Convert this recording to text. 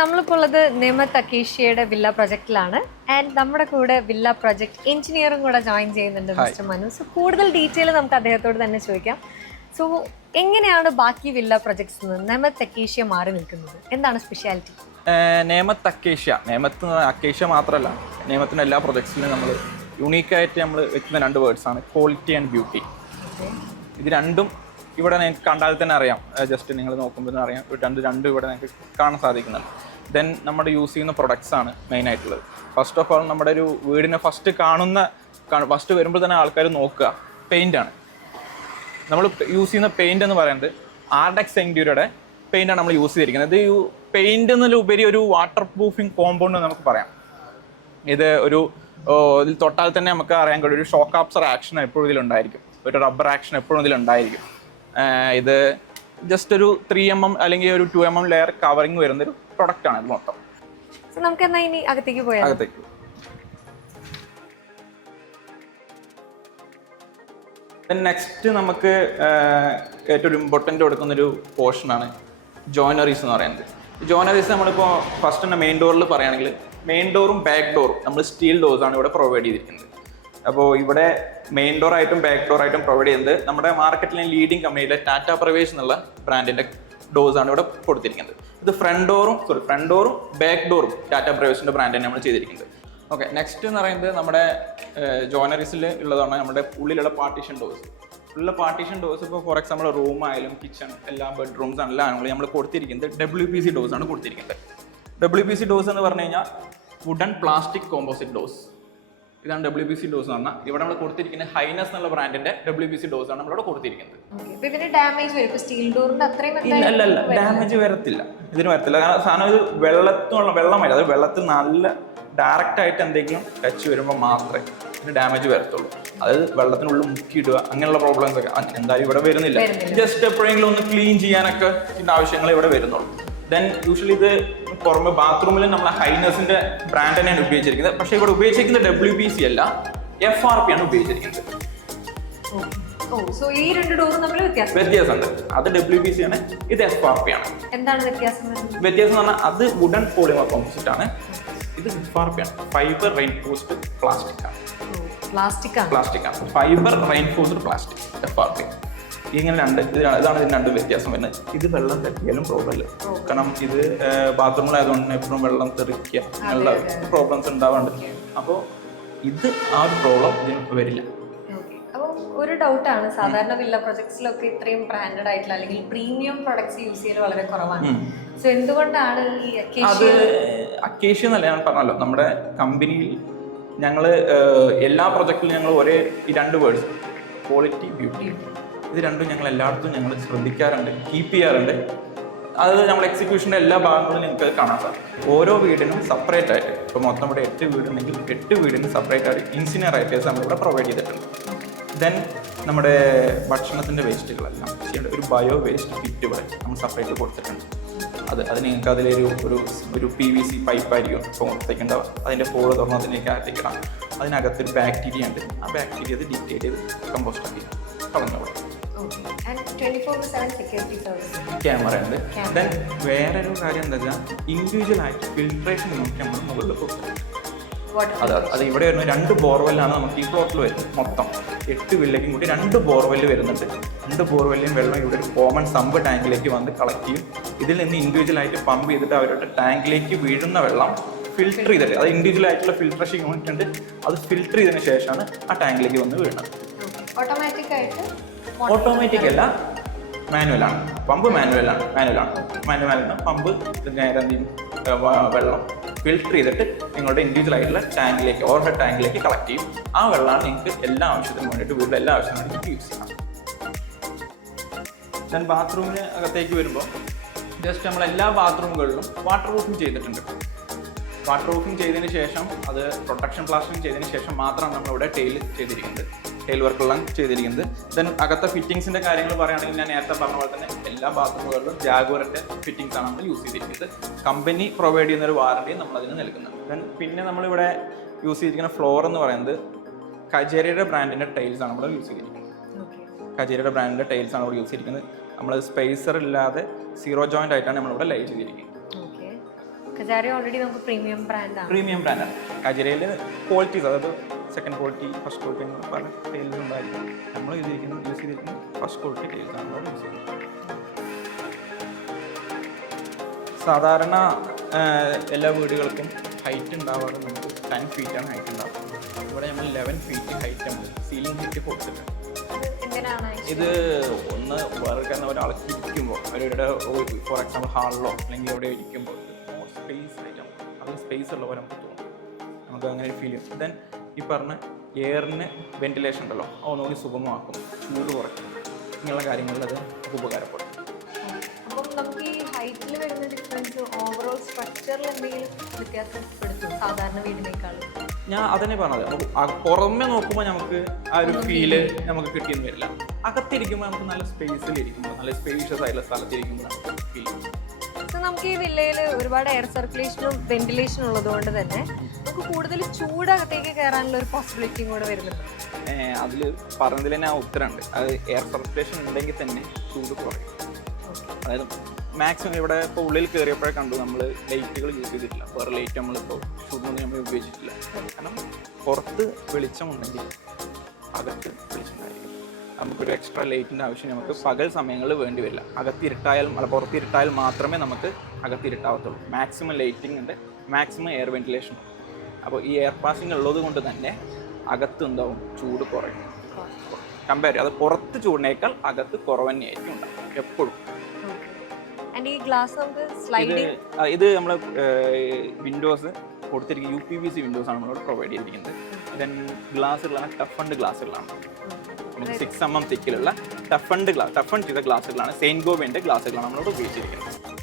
നമ്മളിപ്പോൾ ഉള്ളത് നെമത്ത് അക്കേഷ്യയുടെ villa പ്രൊജക്റ്റിലാണ് and നമ്മുടെ കൂടെ വില്ല പ്രൊജക്ട് എഞ്ചിനീയറും കൂടെ ജോയിൻ ചെയ്യുന്നുണ്ട് മിസ്റ്റർ മനു. സോ കൂടുതൽ ഡീറ്റെയിൽ നമുക്ക് അദ്ദേഹത്തോട് തന്നെ ചോദിക്കാം. സോ എങ്ങനെയാണ് ബാക്കി വില്ല പ്രൊജക്ട്സ് നിന്ന് നെമത്ത് അക്കേഷ്യ മാറി നിൽക്കുന്നത്? എന്താണ് സ്പെഷ്യാലിറ്റി? നേമത്ത് അക്കേഷ്യ മാത്രമല്ല, നേമത്തിൻ്റെ എല്ലാ പ്രൊജക്ട്സിലും നമ്മൾ യുണീക്കായിട്ട് നമ്മൾ വെക്കുന്ന രണ്ട് വേർഡ്സാണ് ക്വാളിറ്റി ആൻഡ് ബ്യൂട്ടി. ഇത് രണ്ടും ഇവിടെ നിങ്ങൾക്ക് കണ്ടാൽ തന്നെ അറിയാം, ജസ്റ്റ് നിങ്ങൾ നോക്കുമ്പോൾ അറിയാം, രണ്ടും ഇവിടെ നിങ്ങൾക്ക് കാണാൻ സാധിക്കുന്നുണ്ട്. ദെൻ നമ്മുടെ യൂസ് ചെയ്യുന്ന പ്രൊഡക്ട്സാണ് മെയിനായിട്ടുള്ളത്. ഫസ്റ്റ് ഓഫ് ഓൾ നമ്മുടെ ഒരു വീടിനെ ഫസ്റ്റ് വരുമ്പോൾ തന്നെ ആൾക്കാർ നോക്കുക പെയിൻ്റാണ്. നമ്മൾ യൂസ് ചെയ്യുന്ന പെയിൻ്റ് എന്ന് പറയുന്നത് ആർഡെക്സ് എൻഡ്യൂരയുടെ പെയിൻ്റാണ് നമ്മൾ യൂസ് ചെയ്തിരിക്കുന്നത്. ഇത് പെയിൻ്റ് എന്നതിലുപരി ഒരു വാട്ടർ പ്രൂഫിങ് കോമ്പൗണ്ട് നമുക്ക് പറയാം. ഇത് ഇതിൽ തൊട്ടാൽ തന്നെ നമുക്ക് അറിയാൻ കഴിയും ഒരു ഷോക്ക് ആബ്സർ ആക്ഷൻ എപ്പോഴും ഇതിലുണ്ടായിരിക്കും, ഒരു റബ്ബർ ആക്ഷൻ എപ്പോഴും ഇതിലുണ്ടായിരിക്കും. ഇത് ജസ്റ്റ് ഒരു 3mm അല്ലെങ്കിൽ ഒരു 2mm ലെയർ കവറിങ് വരുന്നൊരു പ്രൊഡക്റ്റാണ് ഇത് മൊത്തം. നമുക്ക് എന്നാ ഇനി അകത്തേക്ക് പോയാൽ അകത്തേക്ക് നെക്സ്റ്റ് നമുക്ക് ഏറ്റവും ഇമ്പോർട്ടൻ്റ് കൊടുക്കുന്നൊരു പോർഷനാണ് ജോയിനറീസ് എന്ന് പറയുന്നത്. ജോയിനറീസ് നമ്മളിപ്പോൾ ഫസ്റ്റ് തന്നെ മെയിൻ ഡോറിൽ പറയുകയാണെങ്കിൽ മെയിൻ ഡോറും ബാക്ക് ഡോറും നമ്മൾ സ്റ്റീൽ ഡോർസാണ് ഇവിടെ പ്രൊവൈഡ് ചെയ്തിരിക്കുന്നത്. അപ്പോൾ ഇവിടെ മെയിൻ ഡോറായിട്ടും ബാക്ക് ഡോറായിട്ടും പ്രൊവൈഡ് ചെയ്യുന്നത് നമ്മുടെ മാർക്കറ്റിലെ ലീഡിങ് കമ്പനിയിലെ ടാറ്റ പ്രവേശ് എന്നുള്ള ബ്രാൻഡിൻ്റെ ഡോർസാണ് ഇവിടെ കൊടുത്തിരിക്കുന്നത്. ഇത് ഫ്രണ്ട് ഡോറും ബാക്ക് ഡോറും ടാറ്റ പ്രവേശിൻ്റെ ബ്രാൻഡ് തന്നെ നമ്മൾ ചെയ്തിരിക്കുന്നത്. ഓക്കെ, നെക്സ്റ്റ് എന്ന് പറയുന്നത് നമ്മുടെ ജോയിനറീസിൽ ഉള്ളതാണ് നമ്മുടെ ഉള്ളിലുള്ള പാർട്ടീഷൻ ഡോർസ്. ഉള്ള പാർട്ടീഷൻ ഡോർസ് ഇപ്പോൾ ഫോർ എക്സാമ്പിൾ റൂം ആയാലും കിച്ചൺ എല്ലാ ബെഡ്റൂംസ് എല്ലാം ആണെങ്കിലും നമ്മൾ കൊടുത്തിരിക്കുന്നത് WPC ഡോർസാണ് കൊടുത്തിരിക്കുന്നത്. WPC ഡോർസ് എന്ന് പറഞ്ഞു കഴിഞ്ഞാൽ വുഡൻ പ്ലാസ്റ്റിക് കോമ്പോസിറ്റ് ഡോർസ്. ഇതാണ് WPC ഡോസ് എന്ന് പറഞ്ഞാൽ. ഇവിടെ നമ്മൾ കൊടുത്തിരിക്കുന്നത് ഹൈനസ് എന്നുള്ള ബ്രാൻഡിന്റെ WPC ഡോസ് ആണ് നമ്മളിവിടെ കൊടുത്തിരിക്കുന്നത്. അല്ല, ഡാമേജ് വരത്തില്ല, ഇതിന് വരത്തില്ല. കാരണം സാധനം ഇത് വെള്ളമല്ല, അത് വെള്ളത്തിൽ നല്ല ഡയറക്റ്റ് ആയിട്ട് എന്തെങ്കിലും ടച്ച് വരുമ്പോൾ മാത്രമേ ഇതിന് ഡാമേജ് വരത്തുള്ളൂ. അതായത് വെള്ളത്തിനുള്ളിൽ മുക്കിയിടുക അങ്ങനെയുള്ള പ്രോബ്ലംസ് ഒക്കെ എന്തായാലും ഇവിടെ വരുന്നില്ല. ജസ്റ്റ് എപ്പോഴെങ്കിലും ഒന്ന് ക്ലീൻ ചെയ്യാനൊക്കെ ഇതിൻ്റെ ആവശ്യങ്ങൾ ഇവിടെ വരുന്നുള്ളൂ. ദെൻ യൂഷ്വലി ഇത് പുറമെ ബാത്റൂമിൽ നമ്മൾ ഹൈനസിന്റെ ബ്രാൻഡ് തന്നെയാണ് ഉപയോഗിച്ചിരിക്കുന്നത്. പക്ഷേ ഇവിടെ ഉപയോഗിച്ചിരിക്കുന്നത് WPC അല്ല, FRP ആണ് ഉപയോഗിച്ചിരിക്കുന്നത്. വ്യത്യാസമുണ്ട്. അത് WPC ആണ്, ഇത് FRP ആണ്. എന്താണ് വ്യത്യാസം? വ്യത്യാസം എന്ന് പറഞ്ഞാൽ അത് വുഡൻ പോളിമർ കോമ്പോസിറ്റ് ആണ്, ഇത് FRP ആണ്, ഫൈബർ റെയിൻഫോഴ്സ്ഡ് പ്ലാസ്റ്റിക് ആണ്. Fibre reinforced plastic FRP. ഇങ്ങനെ ഇതാണ് ഇതിന് രണ്ട് വ്യത്യാസം വരുന്നത്. ഇത് വെള്ളം തട്ടിയാലും പ്രോബ്ലം ഇല്ല, കാരണം ഇത് ബാത്റൂമിലായതുകൊണ്ട് എപ്പോഴും വെള്ളം തെറിക്കുക അങ്ങനെയുള്ള പ്രോബ്ലംസ് ഉണ്ടാവാറുണ്ട്. അപ്പോൾ ഇത് ആ ഒരു പ്രോബ്ലം ഇതിന് വരില്ല. അപ്പോൾ ഒരു ഡൗട്ടാണ്, സാധാരണ വില്ല പ്രൊജക്ട്സിലൊക്കെ ഇത്രയും ബ്രാൻഡഡ് ആയിട്ടുള്ള അല്ലെങ്കിൽ പ്രീമിയം പ്രൊഡക്ട്സ് യൂസ് ചെയ്യൽ വളരെ കുറവാണ്. സോ എന്തുകൊണ്ടാണ് ഈ അക്കേഷ്യ എന്നല്ല, ഞാൻ പറഞ്ഞല്ലോ നമ്മുടെ കമ്പനിയിൽ ഞങ്ങൾ എല്ലാ പ്രൊജക്റ്റിലും ഞങ്ങൾ ഈ രണ്ട് വേർഡ്സ് ക്വാളിറ്റി ബ്യൂട്ടി ഇത് രണ്ടും ഞങ്ങൾ എല്ലായിടത്തും ഞങ്ങൾ ശ്രദ്ധിക്കാറുണ്ട്, കീപ്പ് ചെയ്യാറുണ്ട്. അത് നമ്മൾ എക്സിക്യൂഷൻ്റെ എല്ലാ ഭാഗങ്ങളും നിങ്ങൾക്ക് കാണാൻ സാധിക്കും. ഓരോ വീടിനും സെപ്പറേറ്റ് ആയിട്ട്, ഇപ്പോൾ മൊത്തം ഇവിടെ 8 വീടുണ്ടെങ്കിൽ 8 വീടിന് സെപ്പറേറ്റ് ആയിട്ട് ഇൻസിനറേറ്റേഴ്സ് നമ്മളിവിടെ പ്രൊവൈഡ് ചെയ്തിട്ടുണ്ട്. ദെൻ നമ്മുടെ ഭക്ഷണത്തിൻ്റെ വേസ്റ്റുകളെല്ലാം ചെയ്യേണ്ട ഒരു ബയോ വേസ്റ്റ് കിറ്റ് ഇവിടെ നമ്മൾ സെപ്പറേറ്റ് കൊടുത്തിട്ടുണ്ട്. അത് നിങ്ങൾക്ക് അതിലൊരു PVC പൈപ്പായിരിക്കും ഇപ്പോൾ കൊടുത്തേക്കുണ്ടാവുക. അതിൻ്റെ ഹോള് തുറന്ന് അതിലേക്ക് അകത്തേക്കിടാം. അതിനകത്തൊരു ബാക്ടീരിയ ഉണ്ട്, ആ ബാക്ടീരിയ അത് ഡിറ്റേറ്റ് ചെയ്ത് കമ്പോസ്റ്റ് ആക്കി കളഞ്ഞോളൂ. ക്യാമറ ഉണ്ട്. ദെൻ വേറൊരു കാര്യം എന്താ വെച്ചാൽ ഇൻഡിവിജ്വൽ ആയിട്ട് ഫിൽട്രേഷൻ നോക്കി നമ്മൾ മുകളിൽ കൊടുക്കും. അത് ഇവിടെ വരുന്ന 2 ബോർവെല്ലാണ് നമുക്ക് ഈ പ്ലോട്ടിൽ വരുന്നത്. മൊത്തം 8 വില്ലേക്കും കൂടി 2 ബോർവെല്ല് വരുന്നുണ്ട്. 2 ബോർവെല്ലും വെള്ളം ഇവിടെ ഒരു കോമൺ സമ്പ് ടാങ്കിലേക്ക് വന്ന് കളക്ട് ചെയ്യും. ഇതിൽ നിന്ന് ഇൻഡിവിജ്വൽ ആയിട്ട് പമ്പ് ചെയ്തിട്ട് അവരുടെ ടാങ്കിലേക്ക് വീഴുന്ന വെള്ളം ഫിൽട്ടർ ചെയ്തിട്ട്, അത് ഇൻഡിവിജ്വൽ ആയിട്ടുള്ള ഫിൽട്രേഷൻ യൂണിറ്റ് ഉണ്ട്, അത് ഫിൽട്ടർ ചെയ്തതിന് ശേഷമാണ് ആ ടാങ്കിലേക്ക് വന്ന് വീഴുന്നത്. ഓട്ടോമാറ്റിക് അല്ല, മാനുവലാണ്. പമ്പ് മാനുവലാണ്. പമ്പ് നേരെ വെള്ളം ഫിൽട്ടർ ചെയ്തിട്ട് നിങ്ങളുടെ ഇൻഡിവിജ്വൽ ആയിട്ടുള്ള ടാങ്കിലേക്ക്, ഓവർ ടാങ്കിലേക്ക് കളക്ട് ചെയ്യും. ആ വെള്ളമാണ് നിങ്ങൾക്ക് എല്ലാ ആവശ്യത്തിനും വേണ്ടിയിട്ട് വീട്ടിലെ എല്ലാ ആവശ്യത്തിനും വേണ്ടിയിട്ട് യൂസ് ചെയ്യണം. ദെൻ ബാത്റൂമിന് അകത്തേക്ക് വരുമ്പോൾ ജസ്റ്റ് നമ്മൾ എല്ലാ ബാത്റൂമുകളിലും വാട്ടർ പ്രൂഫിങ് ചെയ്തിട്ടുണ്ട്. വാട്ടർ പ്രൂഫിങ് ചെയ്തതിന് ശേഷം അത് പ്രൊട്ടക്ഷൻ പ്ലാസ്റ്ററിങ് ചെയ്തതിന് ശേഷം മാത്രമാണ് നമ്മളിവിടെ ടൈൽ വർക്കെല്ലാം ചെയ്തിരിക്കുന്നത്. ദെൻ അകത്തെ ഫിറ്റിങ്സിൻ്റെ കാര്യങ്ങൾ പറയുകയാണെങ്കിൽ ഞാൻ നേരത്തെ പറഞ്ഞ പോലെ തന്നെ എല്ലാ ബാത്റൂമുകളിലും ജാഗ്വറിൻ്റെ ഫിറ്റിങ്സ് ആണ് നമ്മൾ യൂസ് ചെയ്തിരിക്കുന്നത്. കമ്പനി പ്രൊവൈഡ് ചെയ്യുന്ന ഒരു വാറണ്ടിയും നമ്മളതിന് നൽകുന്നുണ്ട്. ദെൻ പിന്നെ നമ്മളിവിടെ യൂസ് ചെയ്തിരിക്കുന്ന ഫ്ലോർ എന്ന് പറയുന്നത് കജേരയുടെ ബ്രാൻഡിൻ്റെ ടൈൽസ് ആണ് നമ്മൾ യൂസ് ചെയ്തിരിക്കുന്നത്. കജേരയുടെ ബ്രാൻഡിൻ്റെ ടൈൽസ് ആണ് ഇവിടെ യൂസ് ചെയ്തിരിക്കുന്നത്. നമ്മൾ സ്പേസർ ഇല്ലാതെ 0 ജോയിൻ്റ് ആയിട്ടാണ് നമ്മളിവിടെ ലൈ ചെയ്തിരിക്കുന്നത്. കജാരിയോ ഓൾറെഡി നമുക്ക് പ്രീമിയം ബ്രാൻഡാണ്. പ്രീമിയം ബ്രാൻഡാണ്. കജരയിൽ ക്വാളിറ്റീസ്, അതായത് സെക്കൻഡ് ക്വാളിറ്റി, ഫസ്റ്റ് ക്വാളിറ്റി അങ്ങനെ പല ടൈൽസ് ഉണ്ടായിരിക്കും. നമ്മൾ യൂസ് ചെയ്തിരിക്കുന്നത് ഫസ്റ്റ് ക്വാളിറ്റി ടൈൽസാണ് നമ്മൾ യൂസ് ചെയ്യുന്നത്. സാധാരണ എല്ലാ വീടുകൾക്കും ഹൈറ്റ് ഉണ്ടാവാറ് നമുക്ക് 10 ഫീറ്റാണ് ഹൈറ്റ് ഉണ്ടാവുക. ഇവിടെ നമ്മൾ 11 ഫീറ്റ് ഹൈറ്റ് നമ്മൾ സീലിംഗ് ഹൈറ്റ് കൊടുത്തിട്ടുണ്ട്. ഇത് ഒന്ന് വേറെ കാരണം ഒരാൾ ഇരിക്കുമ്പോൾ അവരുടെ ഫോർ എക്സാമ്പിൾ ഹാളിലോ അല്ലെങ്കിൽ എവിടെ ഇരിക്കുമ്പോൾ മോർ സ്പേസ് ആയിട്ടാണ്, നല്ല സ്പേസ് ഉള്ള പോലെ നമുക്ക് തോന്നും, നമുക്ക് അങ്ങനെ ഫീൽ ചെയ്യും. ദെൻ ഈ പറഞ്ഞ എയറിന് വെന്റിലേഷൻ ഉണ്ടല്ലോ, അത് നോക്കി സുഗമമാക്കും, ചൂട് കുറയ്ക്കും, ഇങ്ങനെയുള്ള കാര്യങ്ങളിൽ അത് ഉപകാരപ്പെടും. അപ്പം നമുക്ക് ഈ ഹൈറ്റിൽ വരുന്ന ഡിഫറൻസ് ഓവറോൾ സ്ട്രക്ചറിൽ എന്തെങ്കിലും വ്യത്യാസപ്പെടുത്തും സാധാരണ വീടിനേക്കാളും? ഞാൻ അതന്നെ പറഞ്ഞത്, നമുക്ക് പുറമെ നോക്കുമ്പോൾ നമുക്ക് ആ ഒരു ഫീല് നമുക്ക് കിട്ടിയെന്ന് വരില്ല. അകത്തിരിക്കുമ്പോൾ നമുക്ക് നല്ല സ്പേസിലിരിക്കുമ്പോൾ, നല്ല സ്പേഷ്യസ് ആയിട്ടുള്ള സ്ഥലത്തിരിക്കുമ്പോൾ നമുക്ക് ഫീൽ ചെയ്യും. സോ നമുക്ക് ഈ വില്ലയിൽ ഒരുപാട് എയർ സർക്കുലേഷനും വെന്റിലേഷനും ഉള്ളതുകൊണ്ട് തന്നെ നമുക്ക് കൂടുതൽ ചൂടകത്തേക്ക് കയറാനുള്ള ഒരു പോസിബിലിറ്റിയും കൂടെ വരുന്നുണ്ട്. അതിൽ പറഞ്ഞതിൽ തന്നെ ആ ഉത്തരമുണ്ട്. അത് എയർ സർക്കുലേഷൻ ഉണ്ടെങ്കിൽ തന്നെ ചൂട് കുറയും. അതായത് മാക്സിമം ഇവിടെ ഇപ്പോൾ ഉള്ളിൽ കയറിയപ്പോഴേ കണ്ടു നമ്മൾ ലൈറ്റുകൾ യൂസ് ചെയ്തിട്ടില്ല. വേറെ ലൈറ്റ് നമ്മളിപ്പോൾ ഷൂട്ടിനൊന്നും നമ്മൾ ഉപയോഗിച്ചിട്ടില്ല. കാരണം പുറത്ത് വെളിച്ചമുണ്ടെങ്കിൽ അകത്ത് വെളിച്ചമുണ്ടായിരിക്കും. നമുക്കൊരു എക്സ്ട്രാ ലൈറ്റിൻ്റെ ആവശ്യം നമുക്ക് പകൽ സമയങ്ങളിൽ വേണ്ടി വരില്ല. അകത്തിരുട്ടായാലും അല്ല പുറത്തിരുട്ടായാൽ മാത്രമേ നമുക്ക് അകത്തിരുട്ടാവത്തുള്ളൂ. മാക്സിമം ലൈറ്റിംഗ് ഉണ്ട്, മാക്സിമം എയർ വെന്റിലേഷൻ. അപ്പോൾ ഈ എയർ പാസിംഗ് ഉള്ളത് കൊണ്ട് തന്നെ അകത്ത് എന്താവും, ചൂട് കുറയും. കമ്പയർ അത് പുറത്ത് ചൂടിനേക്കാൾ അകത്ത് കുറവ് തന്നെയായിരിക്കും ഉണ്ടാവും എപ്പോഴും. ഇത് നമ്മൾ വിൻഡോസ് കൊടുത്തിരിക്കുന്ന UPVC വിൻഡോസ് ആണ് നമ്മളോട് പ്രൊവൈഡ് ചെയ്തിരിക്കുന്നത്. ദെൻ ഗ്ലാസ്സുകളാണ് ടഫ് ആൻഡ് ഗ്ലാസ്സുകളാണ്. 6 mm തിക്കിലുള്ള ടഫ് ആൻഡ് ചെയ്ത ഗ്ലാസ്സുകളാണ്. സെയിൻറ്റ് ഗോബൈൻ്റെ ഗ്ലാസ്സുകളാണ് നമ്മളോട് ഉപയോഗിച്ചിരിക്കുന്നത്.